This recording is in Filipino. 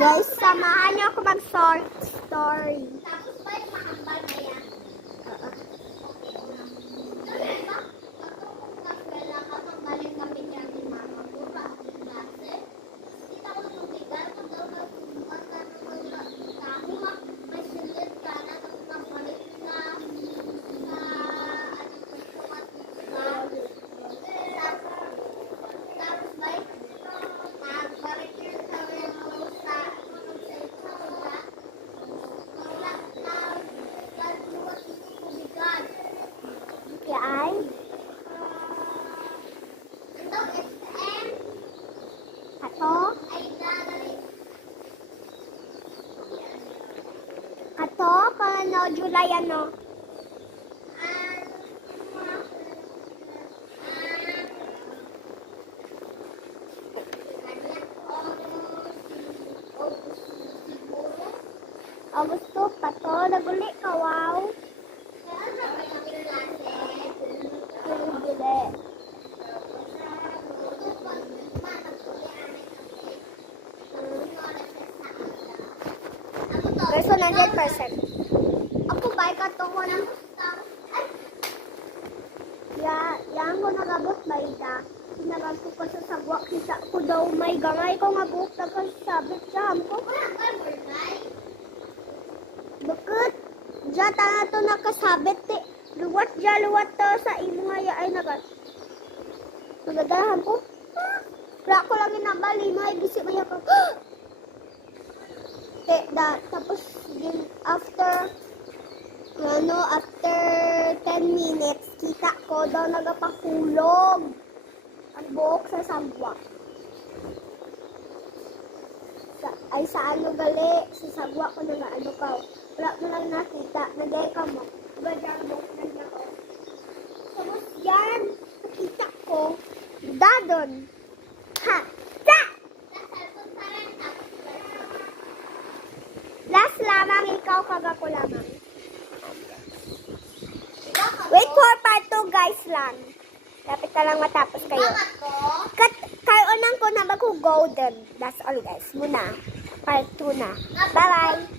Guys, samahan niyo ako mag-story. Tapos ba yung makambal na yan? Balik kami kami mama ko ba? Kasi kita ko yung bigal ko daw nagtumat na kami may sulit ka na balik na tapos ba magbalik yun kami sa Yan. Ato. Ato, kano July ano? Agosto, pato, naguli ka, wow. Naguli. Guys, 100%. Ako ba, ikatungo ng... Yan ko nagabot ba ita? Sinagag ko pa sa sagwa. Kita ko daw may gangay ko nga buhok. Nagkasabit siya ko. Bakit? Diyan na ito nakasabit eh. Luwat to sa imo nga ay nagadahan ko. Wala ko lang inabali. May gisip maya ko. Tapos after 10 minutes, kita ko daw nagapahulog ang buhok sa sagwa. Sa ano gali, sa sagwa ko na ano ka. Wala mo lang nakita, nagay ka mo. Gadang buhok na niya ko. Tapos yan, nakita ko, dadon. Ha! Ta! Last lamang, ikaw kagako lamang. Wait for part 2 guys lang. Dapat ka lang matapos kayo. Kayo unang ko na mag-golden. That's all guys. Muna. Part 2 na. Bye-bye.